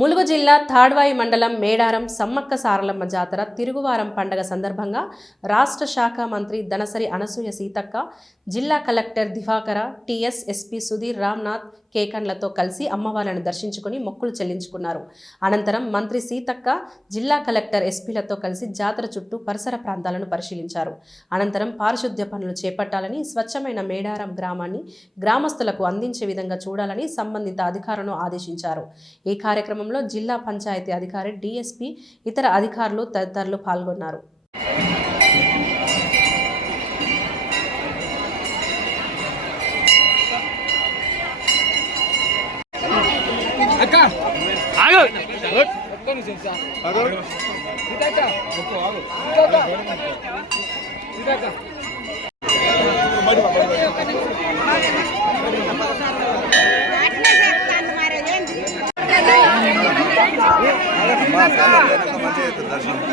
ములుగు జిల్లా తాడ్వాయి మండలం మేడారం సమ్మక్క సారలమ్మ జాతర తిరుగువారం పండగ సందర్భంగా రాష్ట్ర శాఖ మంత్రి దనసరి అనసూయ సీతక్క, జిల్లా collector Divakara, TS SP Sudheer Ramnath కేకన్లతో కలిసి అమ్మవారిని దర్శించుకుని మొక్కులు చెల్లించుకున్నారు. అనంతరం మంత్రి సీతక్క జిల్లా కలెక్టర్ ఎస్పీలతో కలిసి జాతర చుట్టూ పరిసర ప్రాంతాలను పరిశీలించారు. అనంతరం పారిశుద్ధ్య పనులు చేపట్టాలని, స్వచ్ఛమైన మేడారం గ్రామాన్ని గ్రామస్తులకు అందించే విధంగా చూడాలని సంబంధిత అధికారులను ఆదేశించారు. ఈ కార్యక్రమంలో జిల్లా పంచాయతీ అధికారి, డిఎస్పీ, ఇతర అధికారులు తదితరులు పాల్గొన్నారు. దర్శనం